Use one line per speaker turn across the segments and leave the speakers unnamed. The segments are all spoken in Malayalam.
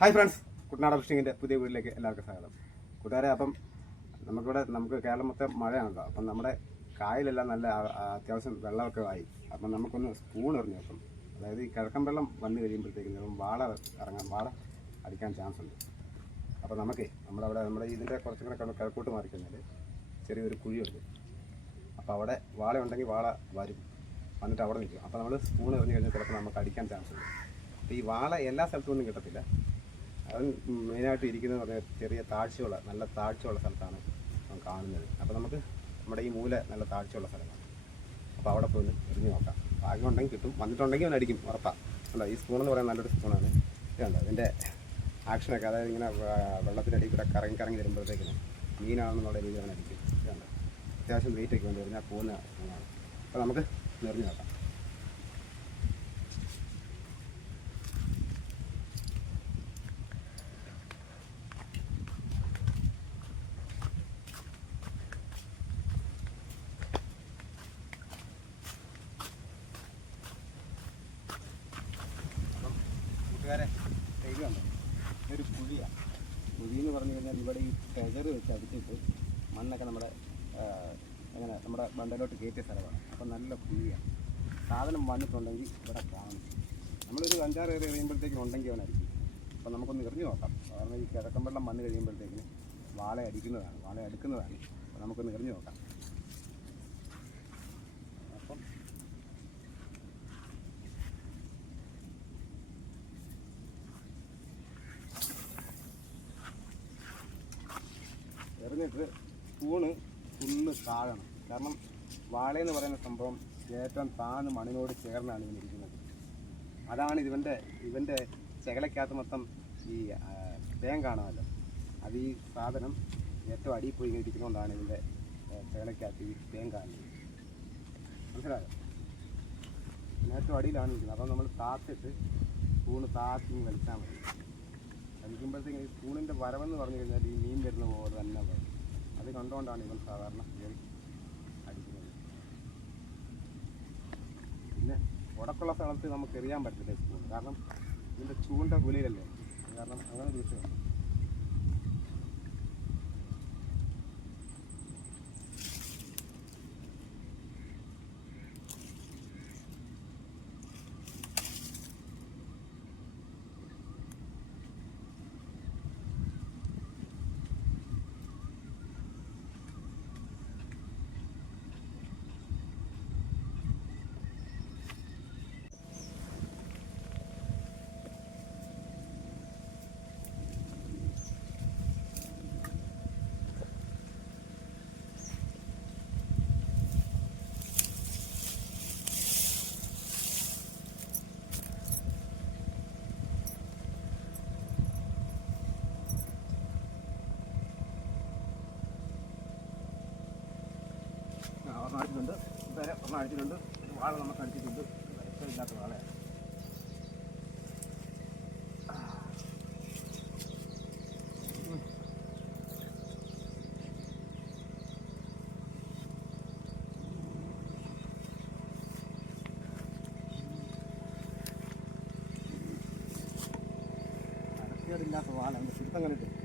Hi friends. കുട്ടനാട് ഫിഷിങ്ങിന്റെ പുതിയ വീട്ടിലേക്ക് എല്ലാവർക്കും സ്വാഗതം. കൂട്ടുകാരെ അപ്പം നമുക്കിവിടെ നമുക്ക് കേരളം മൊത്തം മഴയാണല്ലോ. അപ്പം നമ്മുടെ കായലെല്ലാം നല്ല അത്യാവശ്യം വെള്ളമൊക്കെ ആയി. അപ്പം നമുക്കൊന്ന് സ്പൂൺ എറിഞ്ഞു വെക്കും. അതായത് ഈ കിഴക്കൻ വെള്ളം വന്നു കഴിയുമ്പോഴത്തേക്കും ചിലപ്പം വാള ഇറങ്ങാൻ വാള അടിക്കാൻ ചാൻസ് ഉണ്ട്. അപ്പോൾ നമുക്ക് നമ്മളവിടെ നമ്മുടെ ഇതിന്റെ കുറച്ചും കൂടെ കിഴ- കിഴക്കോട്ട് മാറിക്കഴിഞ്ഞാൽ ചെറിയൊരു കുഴിയുണ്ട്. അപ്പോൾ അവിടെ വാള ഉണ്ടെങ്കിൽ വാള വരും. വന്നിട്ട് അവിടെ നിൽക്കും. അപ്പോൾ നമ്മൾ സ്പൂൺ എറിഞ്ഞു കഴിഞ്ഞാൽ ചിലപ്പോൾ നമുക്ക് അടിക്കാൻ ചാൻസ് ഉണ്ട്. അപ്പോൾ ഈ വാള എല്ലാ സ്ഥലത്തും ഒന്നും കിട്ടത്തില്ല. അത് മെയിനായിട്ട് ഇരിക്കുന്നത് പറഞ്ഞാൽ ചെറിയ താഴ്ചയുള്ള നല്ല താഴ്ചയുള്ള സ്ഥലത്താണ് കാണുന്നത്. അപ്പോൾ നമുക്ക് നമ്മുടെ ഈ മൂല നല്ല താഴ്ചയുള്ള സ്ഥലമാണ്. അപ്പോൾ അവിടെ പോയി എറിഞ്ഞ് നോക്കാം. ഭാഗ്യം ഉണ്ടെങ്കിൽ കിട്ടും. വന്നിട്ടുണ്ടെങ്കിൽ അവൻ അടിക്കും ഉറപ്പാണ് അല്ല ഈ സ്പൂൺ എന്ന് പറയുന്നത് നല്ലൊരു സ്പൂണാണ് ഇതുണ്ട് അതിന്റെ ആക്ഷനൊക്കെ അതായത് ഇങ്ങനെ വെള്ളത്തിനടിയിൽ കൂടെ കറങ്ങി കറങ്ങി വരുമ്പോഴത്തേക്കിന് മീനാണെന്നുള്ള രീതിയിൽ അവൻ അടിക്കും. ഇതുണ്ട് അത്യാവശ്യം വെയിറ്റ് ഒക്കെ കൊണ്ട് എറിഞ്ഞാൽ പോകുന്ന അപ്പോൾ നമുക്ക് എറിഞ്ഞ് നോക്കാം അപ്പം കൂട്ടുകാരെ കണ്ടോ ഇതൊരു കുഴിയാണ് കുഴി എന്ന് പറഞ്ഞു കഴിഞ്ഞാൽ ഇവിടെ ഈ ടെജർ വെച്ച് അടിച്ചിട്ട് മണ്ണൊക്കെ നമ്മുടെ അങ്ങനെ നമ്മുടെ ബണ്ടലോട്ട് കയറ്റിയ സ്ഥലമാണ്. അപ്പം നല്ല കുഴിയാണ് സാധനം വന്നിട്ടുണ്ടെങ്കിൽ ഇവിടെ കാണും. നമ്മളൊരു അഞ്ചാറ് ഏറെ കഴിയുമ്പോഴത്തേക്കും ഉണ്ടെങ്കിൽ അവനായിരിക്കും. അപ്പം നമുക്കൊന്ന് എറിഞ്ഞു നോക്കാം. കാരണം ഈ കിഴക്കൻ വെള്ളം വന്നു കഴിയുമ്പോഴത്തേക്കിന് വാള അടിക്കുന്നതാണ് വാള അടുക്കുന്നതാണ് അപ്പം നമുക്കൊന്ന് എറിഞ്ഞു നോക്കാം അപ്പം എറിഞ്ഞിട്ട് സ്പൂണ് ഫുള്ള് താഴണം കാരണം വാഴയെന്ന് പറയുന്ന സംഭവം ഏറ്റവും താഴ്ന്ന മണ്ണിനോട് ചേർന്നാണ് ഇവനിരിക്കുന്നത് അതാണ് ഇവന്റെ ഇവന്റെ ചകലക്കകത്ത് മൊത്തം ഈ തേൻ കാണാമല്ലോ. അത് ഈ സാധനം ഏറ്റവും അടിയിൽ പോയി ഇരിക്കുന്നതുകൊണ്ടാണ് ഇതിന്റെ ചകലക്കകത്ത് ഈ തേൻ കാണുന്നത്. മനസ്സിലായോ? ഏറ്റവും അടിയിലാണ് ഇരിക്കുന്നത്. അപ്പം നമ്മൾ താത്തിട്ട് സ്പൂണ് താത്തി വലിച്ചാൽ മതി. വലിക്കുമ്പോഴത്തേക്കും ഈ സ്പൂണിന്റെ വരവെന്ന് പറഞ്ഞു കഴിഞ്ഞാൽ ഈ മീൻ വരുന്ന പോലെ തന്നെ വരും. അത് കണ്ടുകൊണ്ടാണ് ഇവൻ സാധാരണ കയറി അടിക്കുന്നത്. പിന്നെ ഉടക്കുള്ള സ്ഥലത്ത് നമുക്ക് എറിയാൻ പറ്റില്ല കാരണം ഇതിന്റെ ചൂണ്ട കുലയിലല്ലേ? കാരണം അങ്ങനെ ഒരു വിഷയമുണ്ട് അടിച്ചിട്ടുണ്ട് വേറെ ഒരെണ്ണം അടിച്ചിട്ടുണ്ട് വാഴ നമുക്ക് അടിച്ചിട്ടുണ്ട് ഇല്ലാത്ത വാഴയാണ് അടക്കേടില്ലാത്ത വാഴ പിടുത്തം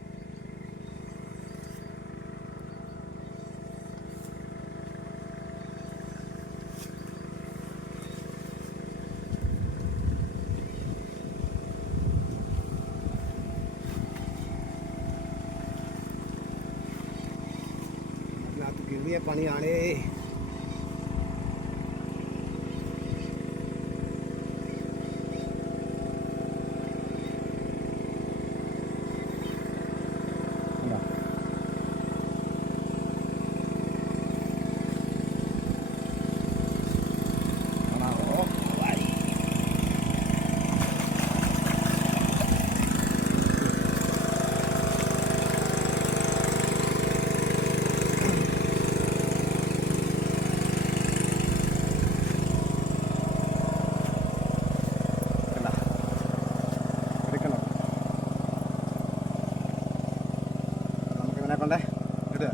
കണ്ടിട്ട് അതിനകത്ത് കിറിയ പണിയാണേ കണ്ടോ? കാണാവോ? വാരി. കണ്ടോ? എടുക്കണം നമുക്ക് ഇവനെ കൊണ്ടേ ഇടുക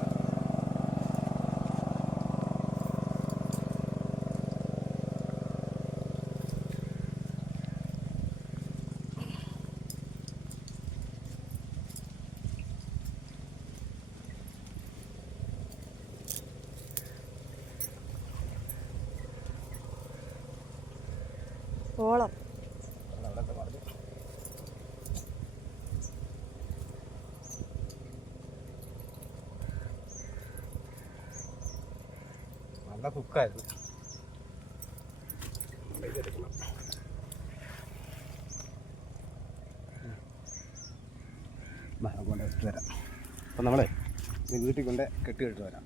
ഓളം
നല്ല കുക്കായിരുന്നു കൊണ്ട് ഇട്ട് തരാം അപ്പം നമ്മളെ വീട്ടിൽ കൊണ്ട് കെട്ടിയിട്ട് വരാം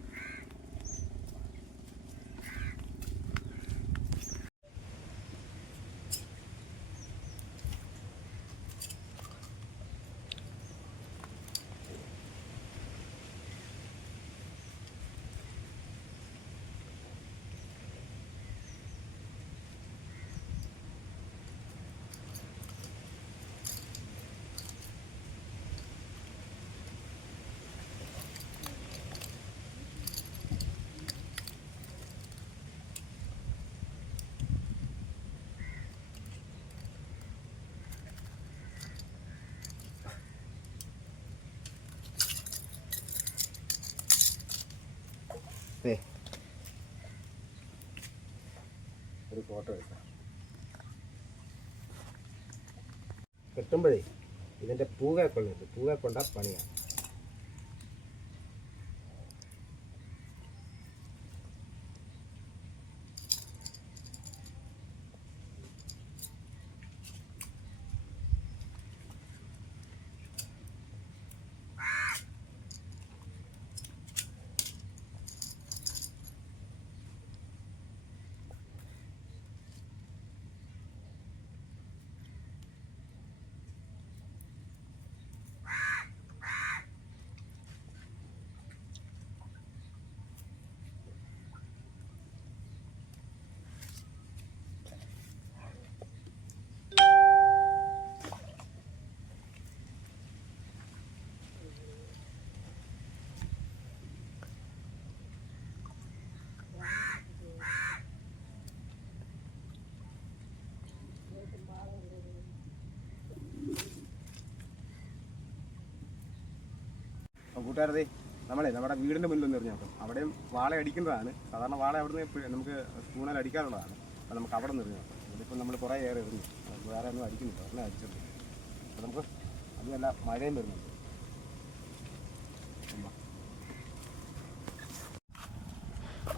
ഒരു ഫോട്ടോ എടുക്കാം കെട്ടുമ്പോഴേ ഇതിന്റെ പൂവെ കൊള്ളുന്നുണ്ട്. പൂവെ കൊണ്ട പണിയാണ് അപ്പോൾ നമ്മളെ നമ്മുടെ വീടിന്റെ മുന്നിൽ ഒന്ന് എറിഞ്ഞു നോക്കാം. അവിടെയും വാള അടിക്കുന്നതാണ്. സാധാരണ വാള അവിടുന്ന് നമുക്ക് സ്പൂണിൽ അടിക്കാറുള്ളതാണ് അപ്പോൾ നമുക്ക് അവിടെ നിന്ന് എറിഞ്ഞു നോക്കാം. ഇതിപ്പോൾ നമ്മൾ കുറേ ഏറെ എറിഞ്ഞു. വേറെ ഒന്നും അടിക്കുന്നില്ല. ഒരെണ്ണം അടിച്ചത് അപ്പോൾ നമുക്ക് അതുമല്ല മഴയും വരുന്നുണ്ട്.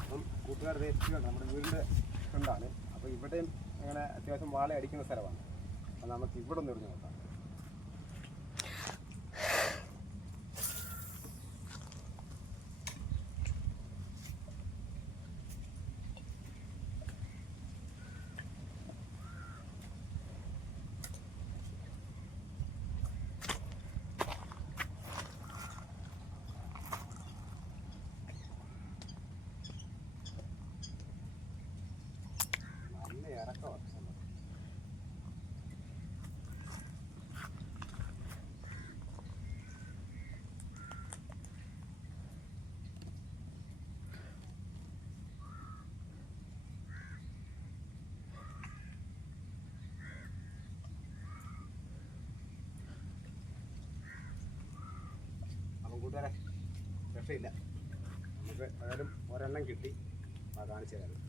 അപ്പം കൂട്ടുകാരുടെ നമ്മുടെ വീടിന്റെ ഫ്രണ്ടാണ്. അപ്പോൾ ഇവിടെയും അങ്ങനെ അത്യാവശ്യം വാള അടിക്കുന്ന സ്ഥലമാണ്. അപ്പോൾ നമുക്ക് ഇവിടെ ഒന്ന് എറിഞ്ഞു നോക്കാം. കൂട്ടുകാരെ രക്ഷയില്ല. നമുക്ക് ഏതായാലും ഒരെണ്ണം കിട്ടി. ആ കാണിച്ചു തരാം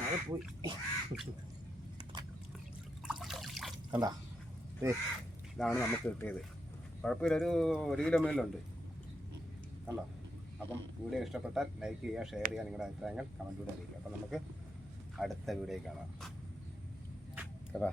നാളെ പോയി കണ്ടാ? ഏ ഇതാണ് നമുക്ക് കിട്ടിയത്. കുഴപ്പമില്ല ഒരു ഒരു കിലോ മേലുണ്ട് കണ്ടോ? അപ്പം വീഡിയോ ഇഷ്ടപ്പെട്ടാൽ ലൈക്ക് ചെയ്യുക ഷെയർ ചെയ്യുക നിങ്ങളുടെ അഭിപ്രായങ്ങൾ കമന്റിലൂടെ അറിയിക്കുക. അപ്പം നമുക്ക് അടുത്ത വീഡിയോ കാണാം. കേട്ടോ?